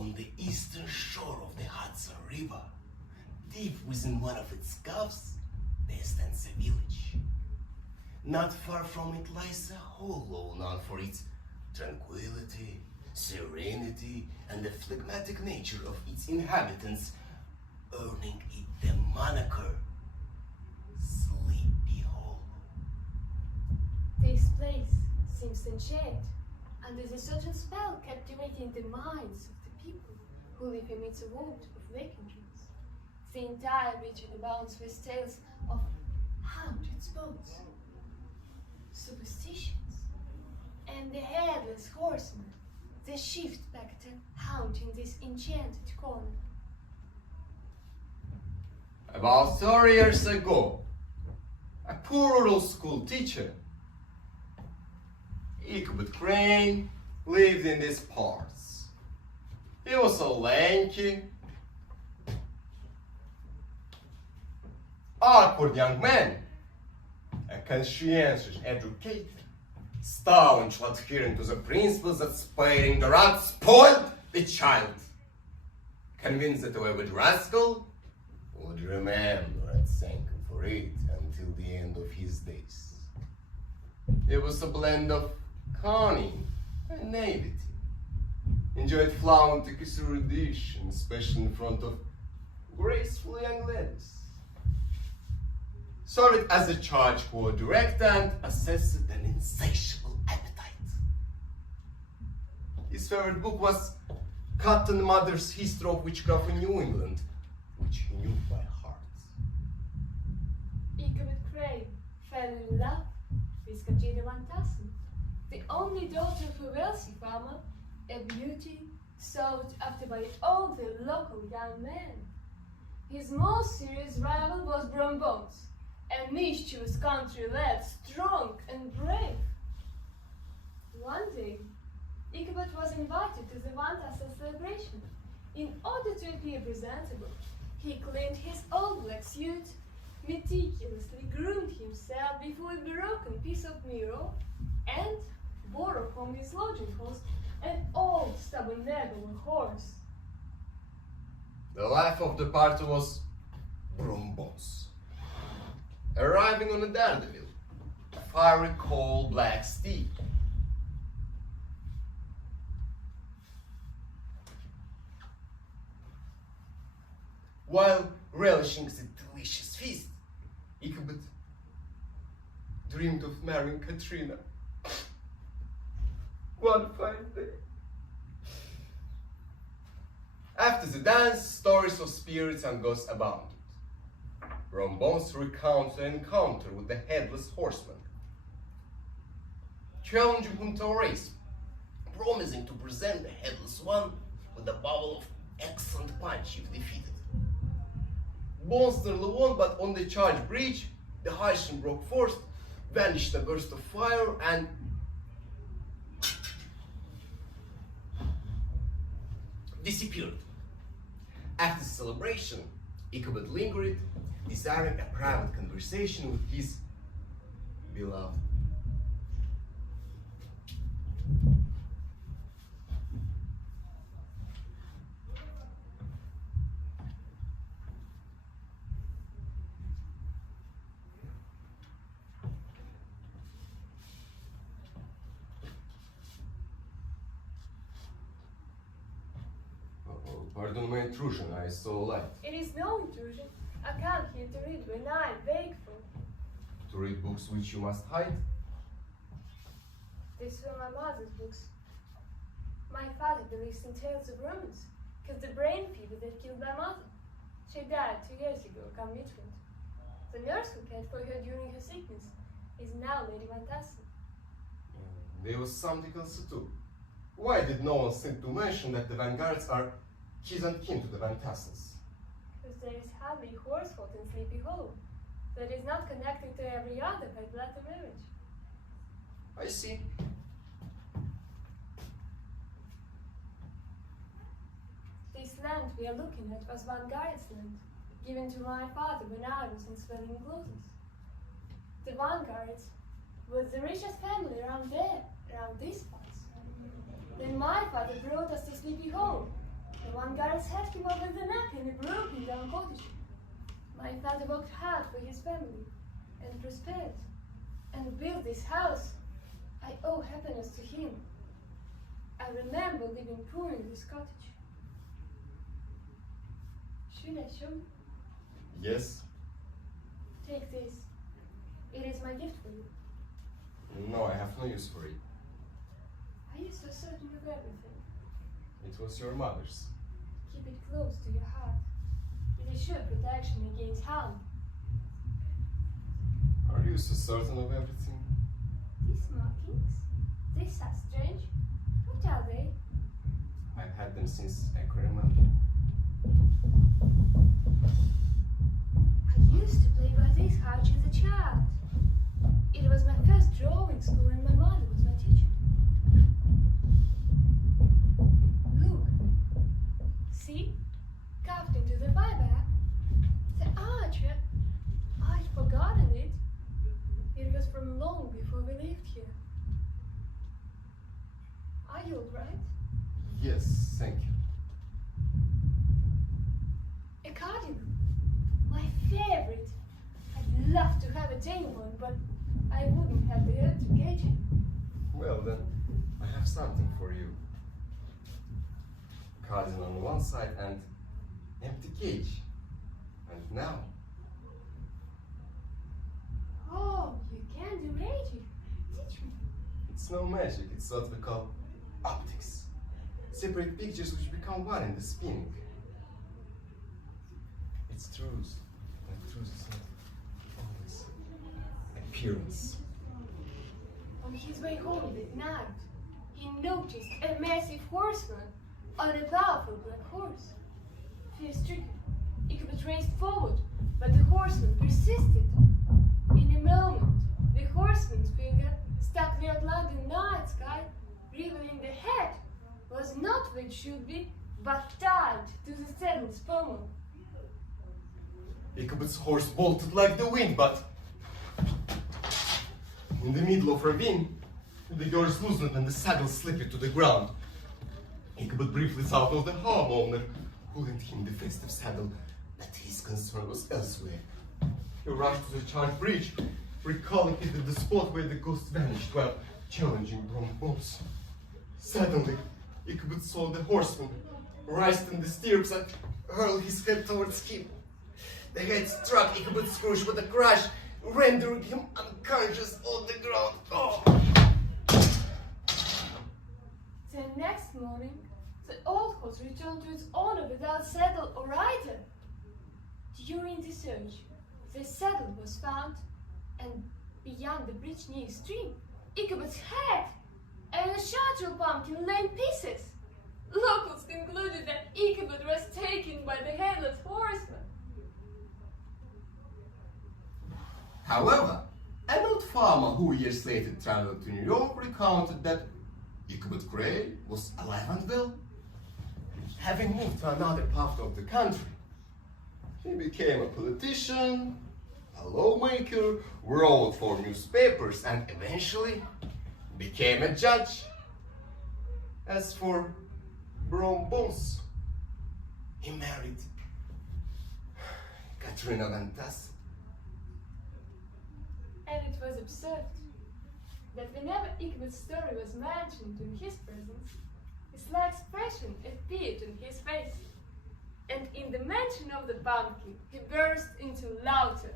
on the eastern shore of the Hudson River, deep within one of its coves, there stands a village. Not far from it lies a hollow known for its tranquility, serenity, and the phlegmatic nature of its inhabitants, earning it the moniker Sleepy Hollow. This place seems enchanted, and there's a certain spell captivating the minds of the people who live amidst a world of vacant dreams. The entire region abounds with tales of haunted spots, superstitions, and the headless horseman, the shift spectre haunting this enchanted corner. About 30 years ago, a poor rural school teacher, Ichabod Crane, lived in these parts. He was a lanky, awkward young man, a conscientious educator, staunchly adhering to the principle that sparing the rod spoiled the child, convinced that a wayward rascal would remember and thank him for it until the end of his days. It was a blend of cunning and naivety. Enjoyed flaunting his erudition, especially in front of graceful young ladies. Served as a charge court director and assessed an insatiable appetite. His favorite book was Cotton Mather's History of Witchcraft in New England, which he knew by heart. Ichabod Crane fell in love with Katrina van Tassel, the only daughter of a wealthy farmer, a beauty sought after by all the local young men. His most serious rival was Bones, a mischievous country lad, strong and brave. One day, Ichabod was invited to the Van Tassel celebration. In order to appear presentable, he cleaned his old black suit, meticulously groomed himself before a broken piece of mirror, and borrowed from his lodging house an old stubborn nag of a horse. The life of the party was Bones. Arriving on a daredevil, a fiery coal black steed. While relishing the delicious feast, Ichabod dreamed of marrying Katrina one fine day. After the dance, stories of spirits and ghosts abounded. Bones recounted an encounter with the headless horseman, challenging him to a race, promising to present the headless one with a bottle of excellent punch if defeated. Bones nearly won, but on the charge breach, the Hessian broke forth, vanished a burst of fire, and disappeared. After the celebration, Ichabod lingered, desiring a private conversation with his beloved. Pardon my intrusion, I saw light. It is no intrusion. I come here to read when I am wakeful. To read books which you must hide? These were my mother's books. My father believes in tales of romance, because the brain fever that killed my mother. She died 2 years ago, come midwinter. The nurse who cared for her during her sickness is now Lady Van Tassel. There was something else too. Why did no one think to mention that the Vanguards are kith and kin to the Van Tassels? Because there is hardly a horsehold in Sleepy Hollow that is not connected to every other by blood or marriage. I see. This land we are looking at was Vanguard's land, given to my father when I was in swelling clothes. The Vanguards was the richest family around there, around these parts. Then my father brought us to Sleepy Hollow, The one guard had him over the neck in a broken down cottage. My father worked hard for his family and prospered and built this house. I owe happiness to him. I remember living poor in this cottage. Should I show you? Yes? Take this. It is my gift for you. No, I have no use for it. Are you so certain of everything? It was your mother's. Keep it close to your heart. It is sure protection against harm. Are you so certain of everything? These markings? These are strange. What are they? I've had them since I can remember. I used to play by this couch as a child. It was my first drawing school and my mother was my teacher. Look. See? Carved into the fireback. The archer. I'd forgotten it. It was from long before we lived here. Are you all right? Yes, thank you. A cardinal. My favorite. I'd love to have a tame one, but I wouldn't have the earth to cage it. Well then, I have something for you. Cardinal on one side and empty cage. And now, Oh, you can do magic. Teach me. it's no magic, it's what we call optics. Separate pictures which become one in the spinning. It's truth. That truth is not always appearance. On his way home that night, he noticed a massive horseman on a powerful black horse. Fear-stricken, Ichabod raced forward, but the horseman persisted. In a moment, the horseman's finger stuck the outline in the night sky, revealing the head was not where it should be, but tied to the saddle's pommel. Ichabod's horse bolted like the wind, but in the middle of a ravine, the girls loosened and the saddle slipped to the ground. Ichabod briefly thought of the homeowner who lent him the festive saddle, but his concern was elsewhere. He rushed to the charred bridge, recalling it at the spot where the ghost vanished while challenging Bones. Suddenly, Ichabod saw the horseman rise in the stirrups and hurl his head towards him. The head struck Ichabod's crutch with a crash, rendering him unconscious on the ground. Oh! The next morning, the old horse returned to its owner without saddle or rider. During the search, the saddle was found, and beyond the bridge near the stream, Ichabod's head and a chartreuse pumpkin lay in pieces. Locals concluded that Ichabod was taken by the headless horseman. However, an old farmer who years later traveled to New York recounted that Ichabod Gray was alive and well. Having moved to another part of the country, he became a politician, a lawmaker, wrote for newspapers, and eventually became a judge. As for Bones, he married Katrina and Tassel. And it was observed that whenever Ichabod's story was mentioned in his presence, a sly expression appeared on his face. And in the mention of the pumpkin, he burst into laughter.